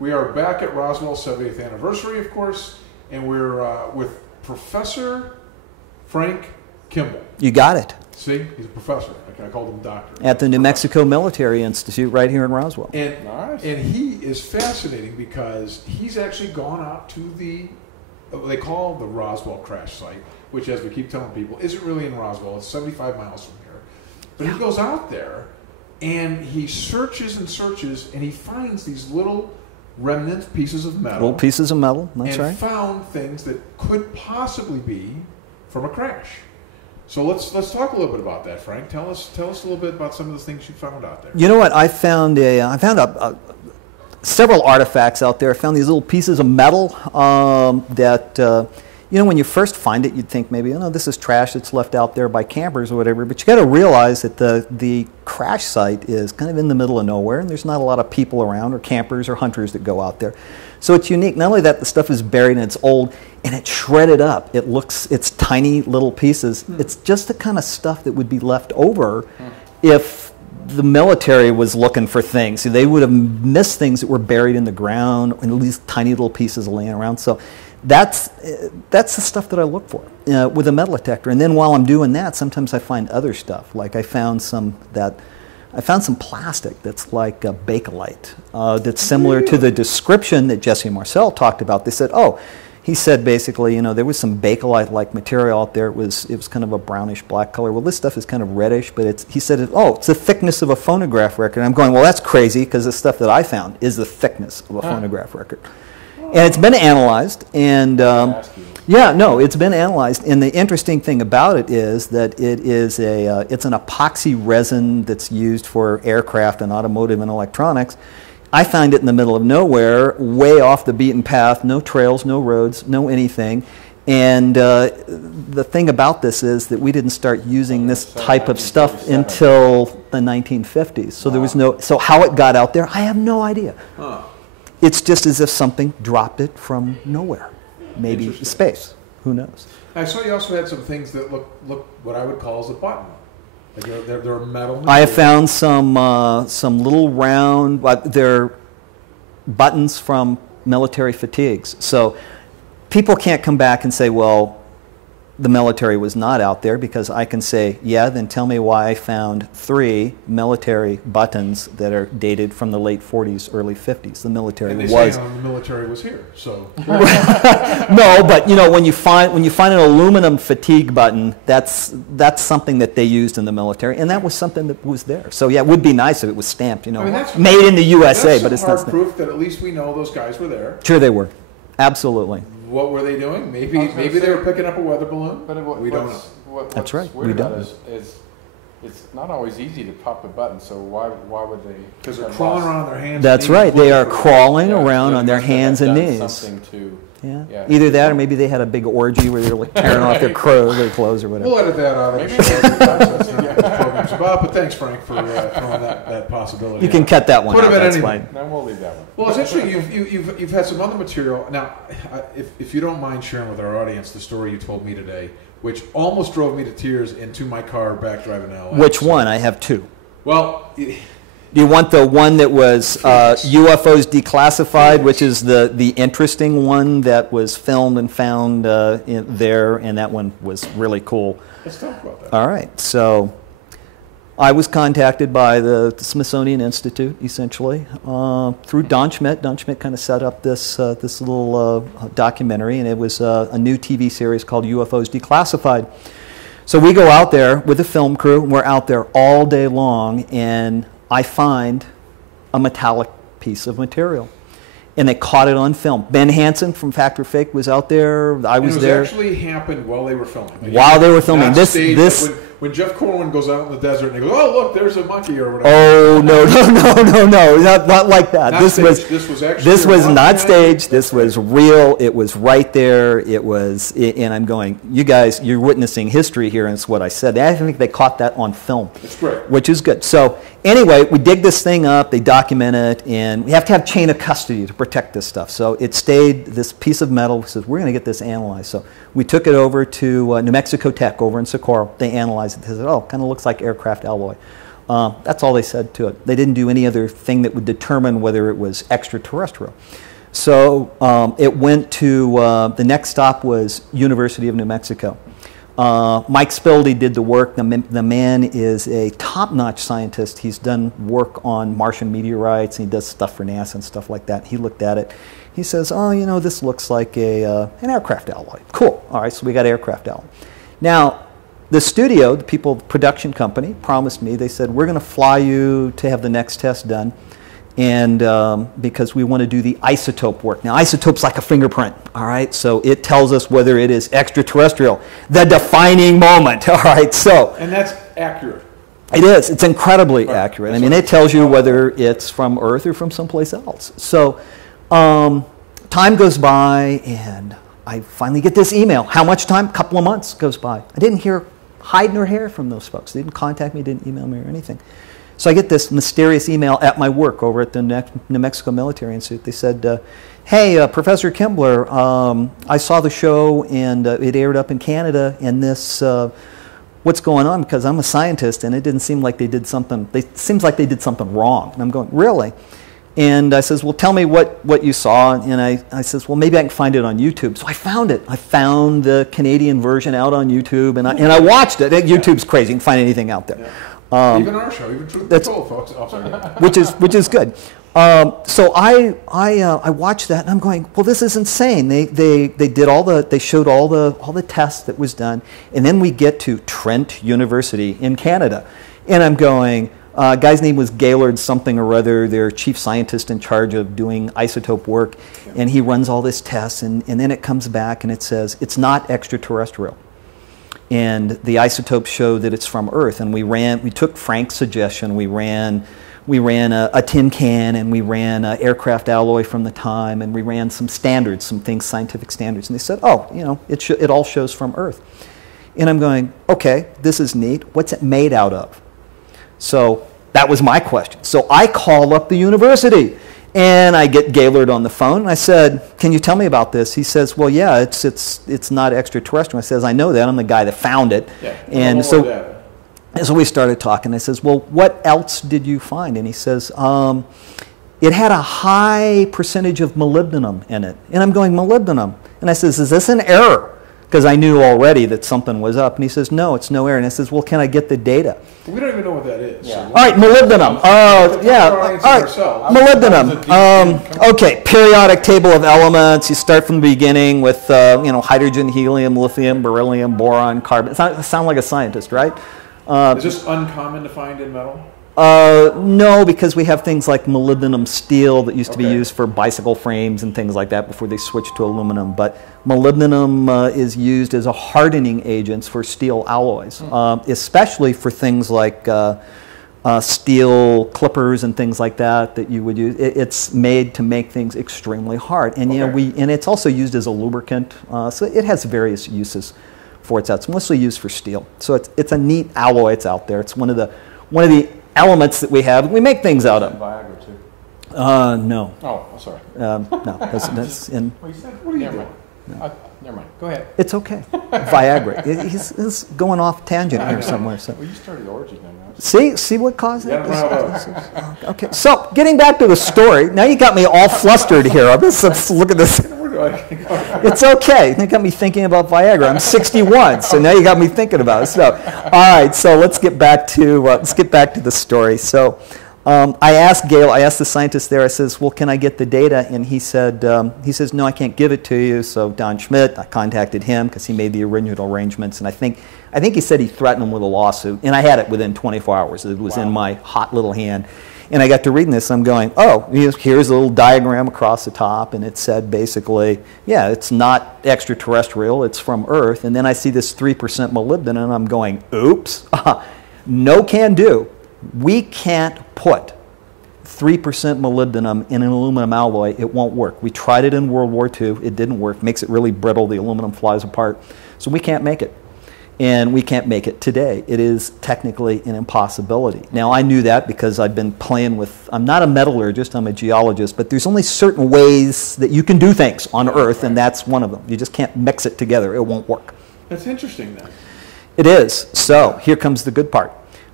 We are back at Roswell 70th anniversary, of course, and we're with Professor Frank Kimbler. You got it. See, he's a professor. I called him doctor. At the New Mexico Military Institute right here in Roswell. And, and he is fascinating because he's actually gone out to the, they call the Roswell crash site, which, as we keep telling people, isn't really in Roswell. It's 75 miles from here. But he goes out there and he searches and searches and he finds these little remnant pieces of metal. Little pieces of metal, that's right. And found things that could possibly be from a crash. So let's talk a little bit about that, Frank. Tell us a little bit about some of the things you found out there. You know what? I found several artifacts out there. I found these little pieces of metal that you know, when you first find it, you'd think maybe, oh no, this is trash that's left out there by campers or whatever. But you got to realize that the crash site is kind of in the middle of nowhere, and there's not a lot of people around, or campers or hunters that go out there. So it's unique. Not only that, the stuff is buried and it's old, and it's shredded up. It's tiny little pieces. It's just the kind of stuff that would be left over if the military was looking for things. So they would have missed things that were buried in the ground, and these tiny little pieces laying around. So that's the stuff that I look for with a metal detector. And then while I'm doing that, sometimes I find other stuff. Like I found some plastic that's like a Bakelite, that's similar to the description that Jesse Marcel talked about. They said, oh, he said basically, you know, there was some Bakelite-like material out there. It was kind of a brownish black color. Well, this stuff is kind of reddish, but he said, oh, it's the thickness of a phonograph record. And I'm going, well, that's crazy, because the stuff that I found is the thickness of a phonograph record. And it's been analyzed, and yeah, no, it's been analyzed. And the interesting thing about it is that it's an epoxy resin that's used for aircraft and automotive and electronics. I found it in the middle of nowhere, way off the beaten path, no trails, no roads, no anything. And the thing about this is that we didn't start using this type of stuff until the 1950s. So there was no, so how it got out there, I have no idea. It's just as if something dropped it from nowhere. Maybe space. Who knows? I saw you also had some things that look what I would call as a button. Like they're metal. I have found some little round, they're buttons from military fatigues. So people can't come back and say, well, the military was not out there, because I can say, yeah, then tell me why I found 3 military buttons that are dated from the late 40s, early 50s. The military was. Say, the military was here, so. No, but you know, when you find an aluminum fatigue button, that's something that they used in the military, and that was something that was there. So yeah, it would be nice if it was stamped, you know, made in the USA, but it's not. That's proof that at least we know those guys were there. Sure, they were. Absolutely. What were they doing? Maybe they were picking up a weather balloon. But we don't know. That's right. What's weird about it is it's not always easy to pop a button. So why would they? Because they're crawling around on their hands. That's right. They are crawling around on their hands and knees. Something to. Yeah. Either that, or maybe they had a big orgy where they were like tearing off their clothes or whatever. We'll edit that out of the show. That's not what the program's about. But thanks, Frank, for throwing that possibility. You can cut that one out. That's fine. No, we'll leave that one. Well, it's interesting. You've had some other material. Now, if you don't mind sharing with our audience the story you told me today, which almost drove me to tears into my car back driving to LA. Which one? I have 2. Well. Do you want the one that was UFOs declassified, which is the interesting one that was filmed and found there, and that one was really cool. Let's talk about that. All right. So I was contacted by the Smithsonian Institute, essentially, through Don Schmidt. Don Schmidt kind of set up this little documentary, and it was a new TV series called UFOs Declassified. So we go out there with a film crew, and we're out there all day long, and I find a metallic piece of material. And they caught it on film. Ben Hansen from Fact or Fake was out there. I was there. It actually happened while they were filming. Like while they were filming. When Jeff Corwin goes out in the desert and he goes, oh, look, there's a monkey or whatever. Oh, no, not like that. This was not staged. This was real. It was right there. And I'm going, you guys, you're witnessing history here, and it's what I said. I think they caught that on film. That's great. Which is good. So anyway, we dig this thing up, they document it, and we have to have chain of custody to protect this stuff. So it stayed, this piece of metal, says, we're going to get this analyzed. So we took it over to New Mexico Tech over in Socorro. They analyzed it. They said, oh, kind of looks like aircraft alloy. That's all they said to it. They didn't do any other thing that would determine whether it was extraterrestrial. So it went to, the next stop was University of New Mexico. Mike Spildy did the work. The man is a top-notch scientist. He's done work on Martian meteorites, and he does stuff for NASA and stuff like that. He looked at it. He says, oh, you know, this looks like an aircraft alloy. Cool. All right, so we got aircraft alloy. Now, the studio, the people, the production company, promised me, they said, we're going to fly you to have the next test done, and because we want to do the isotope work. Now, isotope's like a fingerprint, all right? So it tells us whether it is extraterrestrial, the defining moment, all right? So, and that's accurate. It is. It's incredibly accurate. I mean, it tells you whether it's from Earth or from someplace else. So time goes by, and I finally get this email. How much time? A couple of months goes by. I didn't hear hide nor hair from those folks. They didn't contact me, didn't email me or anything. So I get this mysterious email at my work over at the New Mexico Military Institute. They said, hey, Professor Kimbler, I saw the show, and it aired up in Canada, and this, what's going on? Because I'm a scientist, and it didn't seem like they did something, it seems like they did something wrong. And I'm going, really? And I says, well, tell me what you saw. And I says, well, maybe I can find it on YouTube. So I found it. I found the Canadian version out on YouTube, and I watched it. YouTube's crazy. You can find anything out there. Yeah. Even our show, even Truth Be Told, folks. Oh, sorry. which is good. So I watched that, and I'm going, well, this is insane. They did they showed all the tests that was done, and then we get to Trent University in Canada, and I'm going. Guy's name was Gaylord something or other, their chief scientist in charge of doing isotope work, and he runs all this tests, and then it comes back and it says it's not extraterrestrial. And the isotopes show that it's from Earth, and we took Frank's suggestion, we ran a tin can, and we ran aircraft alloy from the time, and we ran some standards, some things, scientific standards, and they said, oh, you know, it all shows from Earth. And I'm going, okay, this is neat. What's it made out of? So that was my question. So I call up the university, and I get Gaylord on the phone, and I said, can you tell me about this? He says, well, yeah, it's not extraterrestrial. I says, I know that. I'm the guy that found it. Yeah. And so we started talking. I says, well, what else did you find? And he says, it had a high percentage of molybdenum in it. And I'm going, molybdenum? And I says, is this an error? Because I knew already that something was up. And he says, no, it's no error. And I says, well, can I get the data? We don't even know what that is. Yeah. So all right, molybdenum. Yeah. All right, molybdenum. Okay, periodic table of elements. You start from the beginning with hydrogen, helium, lithium, beryllium, boron, carbon. Sound like a scientist, right? Is this uncommon to find in metal? No, because we have things like molybdenum steel that used to be used for bicycle frames and things like that before they switched to aluminum. But molybdenum is used as a hardening agent for steel alloys, especially for things like steel clippers and things like that you would use. It's made to make things extremely hard, and and it's also used as a lubricant. So it has various uses for it. It's mostly used for steel. So it's a neat alloy. It's out there. It's one of the elements that we have. We make things out of. Viagra too. No. Oh, sorry. No, that's in. Well, you said, what are you doing? No. Never mind. Go ahead. It's okay. Viagra. He's going off tangent here somewhere. So. Well, you started the orgy then. See what caused it? Okay. So getting back to the story. Now you got me all flustered here. Let's look at this. It's okay. You got me thinking about Viagra. I'm 61, so now you got me thinking about it. So, all right. So let's get back to the story. So, I asked Gail. I asked the scientist there. I says, "Well, can I get the data?" And he says, "No, I can't give it to you." So Don Schmidt, I contacted him because he made the original arrangements, and I think he said he threatened him with a lawsuit, and I had it within 24 hours. It was in my hot little hand. And I got to reading this, I'm going, oh, here's a little diagram across the top, and it said basically, yeah, it's not extraterrestrial, it's from Earth. And then I see this 3% molybdenum, and I'm going, oops, no can do. We can't put 3% molybdenum in an aluminum alloy. It won't work. We tried it in World War II. It didn't work. It makes it really brittle. The aluminum flies apart. So we can't make it. And we can't make it today. It is technically an impossibility. Now, I knew that because I've been playing with, I'm not a metallurgist, I'm a geologist, but there's only certain ways that you can do things on Earth, and that's one of them. You just can't mix it together. It won't work. That's interesting, then. It is. So, here comes the good part.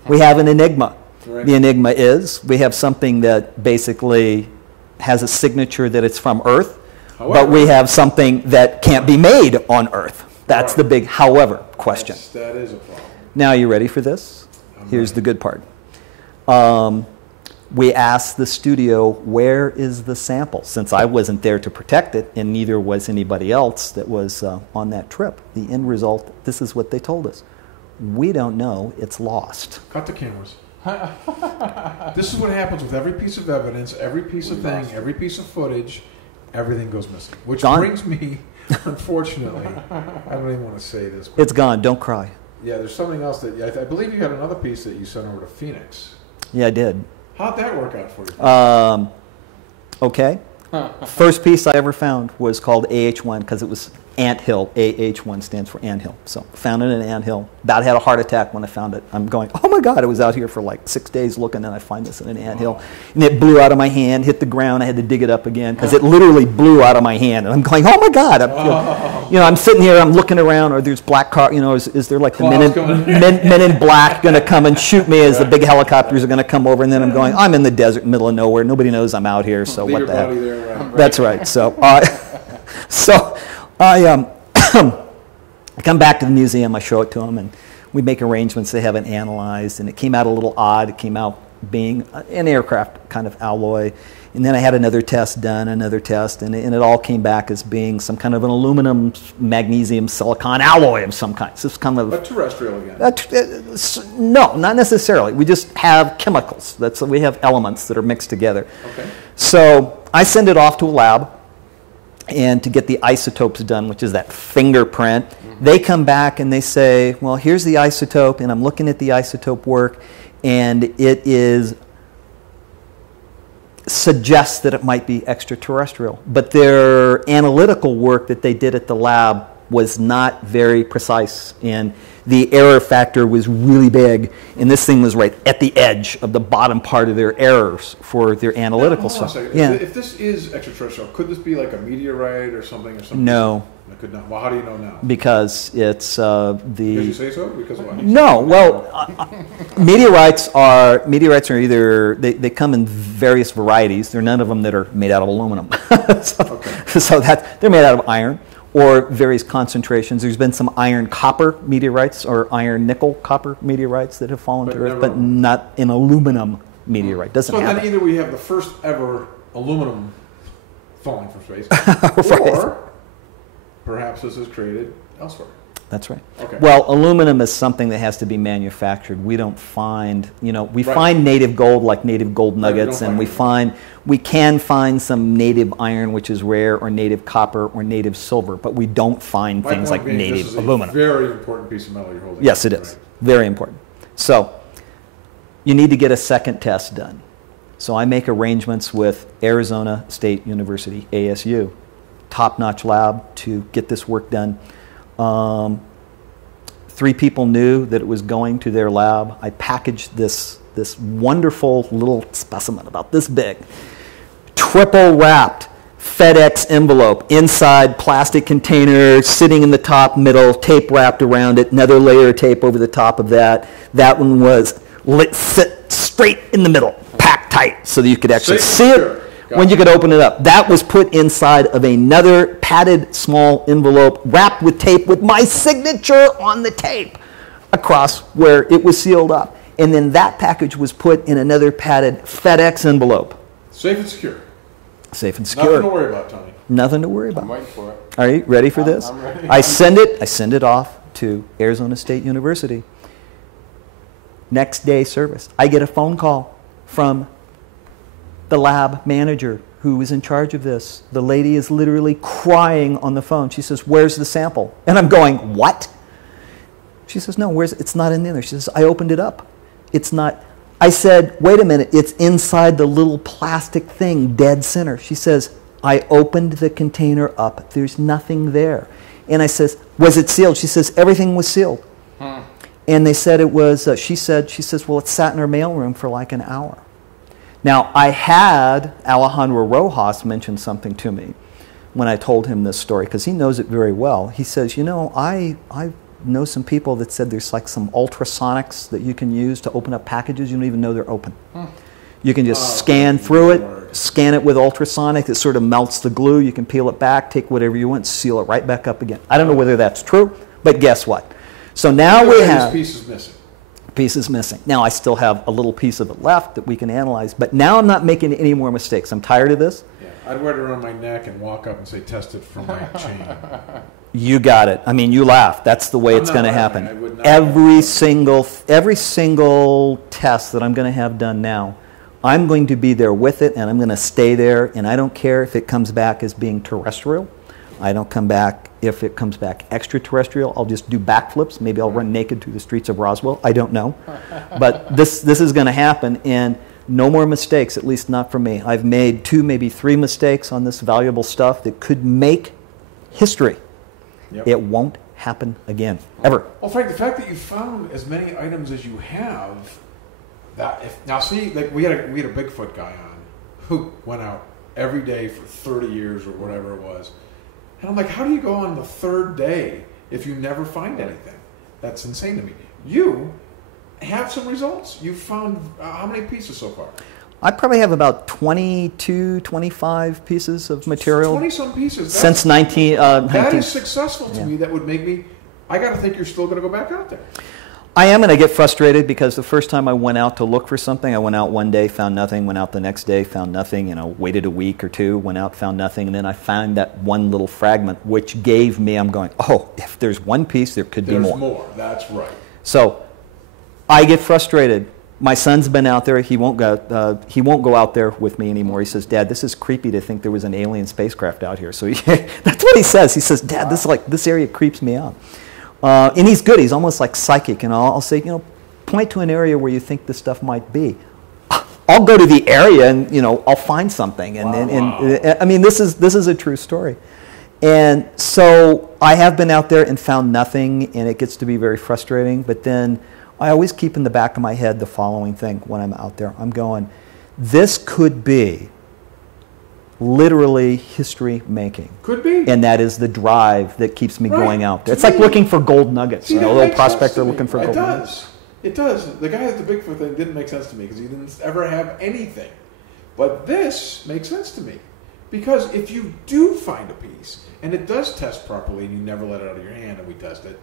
We have an enigma. Right. The enigma is we have something that basically has a signature that it's from Earth, but we have something that can't be made on Earth. That's the big however question. That is a problem. Now, you ready for this? Here's the good part. We asked the studio, where is the sample? Since I wasn't there to protect it, and neither was anybody else that was on that trip. The end result, this is what they told us. We don't know, it's lost. Cut the cameras. This is what happens with every piece of evidence, every piece of thing, every piece of footage, everything goes missing. Which brings me, unfortunately, I don't even want to say this. It's gone, don't cry. Yeah, there's something else that, I believe you had another piece that you sent over to Phoenix. Yeah, I did. How'd that work out for you? Okay. First piece I ever found was called AH1 because it was anthill. AH1 stands for anthill. So found it in an anthill. About had a heart attack when I found it. I'm going, oh my God, I was out here for like 6 days looking and I find this in an anthill. And it blew out of my hand, hit the ground. I had to dig it up again because it literally blew out of my hand. And I'm going, oh my God. I'm sitting here, I'm looking around, or there's black car, is there like the men in black going to come and shoot me as the big helicopters are going to come over? And then I'm going, I'm in the desert, middle of nowhere. Nobody knows I'm out here, so what the heck? There, That's right. So, I come back to the museum, I show it to them, and we make arrangements. They have it analyzed, and it came out a little odd. It came out being an aircraft kind of alloy. And then I had another test done, and it all came back as being some kind of an aluminum, magnesium, silicon alloy of some kind. So it's kind of a terrestrial again. No, not necessarily. We just have chemicals. We have elements that are mixed together. Okay. So I send it off to a lab, and to get the isotopes done, which is that fingerprint. They come back and they say, well, here's the isotope, and I'm looking at the isotope work, and it suggests that it might be extraterrestrial. But their analytical work that they did at the lab was not very precise, and the error factor was really big, and this thing was right at the edge of the bottom part of their errors for their analytical stuff. Yeah. If this is extraterrestrial, could this be like a meteorite or something? No. It could not. Well, how do you know now? Because it's Because you say so? Because of what? No. Well, meteorites are either they come in various varieties. There are none of them that are made out of aluminum. So they're made out of iron, or various concentrations. There's been some iron-copper meteorites or iron-nickel-copper meteorites that have fallen to Earth, but not an aluminum meteorite. Doesn't happen. So then either we have the first ever aluminum falling from space, Right. or perhaps this is created elsewhere. That's right. Okay. Well, aluminum is something that has to be manufactured. We don't find, we find native gold like native gold nuggets, and we can find some native iron, which is rare, or native copper, or native silver, but we don't find things like native aluminum. This is a very important piece of metal you're holding. Yes, it is. Very important. So you need to get a second test done. So I make arrangements with Arizona State University, ASU, top-notch lab, to get this work done. 3 people knew that it was going to their lab. I packaged this wonderful little specimen about this big, triple wrapped FedEx envelope, inside plastic container, sitting in the top middle, tape wrapped around it, another layer of tape over the top of that. That one was sit straight in the middle, packed tight, so that you could actually see it when you could open it up. That was put inside of another padded small envelope wrapped with tape with my signature on the tape across where it was sealed up. And then that package was put in another padded FedEx envelope. Safe and secure. Safe and secure. Nothing to worry about, Tony. Nothing to worry about. I'm waiting for it. Are you ready for this? I'm ready. I send it off to Arizona State University. Next day service, I get a phone call from the lab manager who was in charge of this. The lady is literally crying on the phone. She says, "Where's the sample?" And I'm going, "What?" She says, "No, it's not in there." She says, "I opened it up. It's not." I said, "Wait a minute, it's inside the little plastic thing, dead center." She says, "I opened the container up. There's nothing there." And I says, "Was it sealed?" She says, "Everything was sealed." And they said it was, she says, "Well, it sat in her mailroom for like an hour." Now, I had Alejandro Rojas mention something to me when I told him this story, because he knows it very well. He says, "I know some people that said there's like some ultrasonics that you can use to open up packages. You don't even know they're open. You can just scan through it, scan it with ultrasonic. It sort of melts the glue. You can peel it back, take whatever you want, seal it right back up again. I don't know whether that's true, but guess what? So now we have... This piece is missing. Piece is missing. Now I still have a little piece of it left that we can analyze, but now I'm not making any more mistakes. I'm tired of this. Yeah, I'd wear it around my neck and walk up and say, test it from my chain. You got it. I mean, you laugh. That's the way it's going to happen. Every single test that I'm going to have done now, I'm going to be there with it, and I'm going to stay there, and I don't care if it comes back as being terrestrial. I don't come back if it comes back extraterrestrial. I'll just do backflips. Maybe I'll run naked through the streets of Roswell. I don't know. But this is going to happen, and no more mistakes, at least not for me. I've made 2, maybe 3 mistakes on this valuable stuff that could make history. Yep. It won't happen again, ever. Well, Frank, the fact that you found as many items as you have, now see, like we had a Bigfoot guy on who went out every day for 30 years or whatever it was. And I'm like, how do you go on the 3rd day if you never find anything? That's insane to me. You have some results. You've found how many pieces so far? I probably have about 22, 25 pieces of material. 20-some pieces. Since 19... that is successful to me. That would make me... I got to think you're still going to go back out there. I am going to get frustrated because the first time I went out to look for something, I went out one day, found nothing, went out the next day, found nothing, waited a week or 2, went out, found nothing, and then I found that one little fragment, which gave me, I'm going, oh, if there's one piece, there could be more. There's more, that's right. So I get frustrated. My son's been out there. He won't go out there with me anymore. He says, Dad, this is creepy to think there was an alien spacecraft out here. So that's what he says. He says, Dad, this area creeps me out. And he's good. He's almost like psychic. And I'll say, point to an area where you think this stuff might be. I'll go to the area and I'll find something. And I mean, this is a true story. And so I have been out there and found nothing, and it gets to be very frustrating. But then I always keep in the back of my head the following thing when I'm out there. I'm going, this could be literally history making. Could be. And that is the drive that keeps me going out there. It's like looking for gold nuggets. See, a little prospector looking for gold nuggets. It does. The guy at the Bigfoot thing didn't make sense to me because he didn't ever have anything. But this makes sense to me. Because if you do find a piece, and it does test properly, and you never let it out of your hand, and we test it,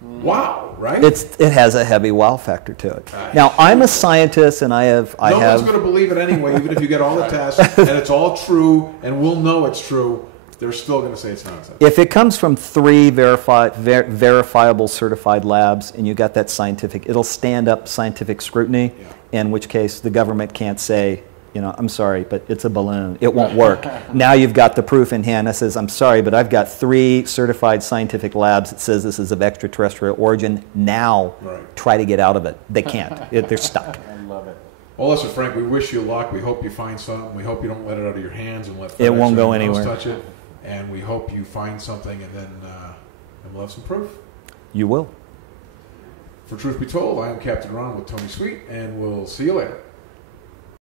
wow, right? It has a heavy wow factor to it. Now, I'm a scientist, and no one's going to believe it anyway, even if you get all the tests, and it's all true, and we'll know it's true, they're still going to say it's nonsense. If it comes from 3 verifiable certified labs, and you got that scientific, it'll stand up scientific scrutiny, in which case the government can't say, I'm sorry, but it's a balloon. It won't work. Now you've got the proof in hand that says, I'm sorry, but I've got 3 certified scientific labs that says this is of extraterrestrial origin. Now try to get out of it. They can't. They're stuck. I love it. Well, listen, Frank, we wish you luck. We hope you find something. We hope you don't let it out of your hands and let it won't go anywhere. Touch it. And we hope you find something, and then we'll have some proof. You will. For Truth Be Told, I am Captain Ron with Tony Sweet, and we'll see you later.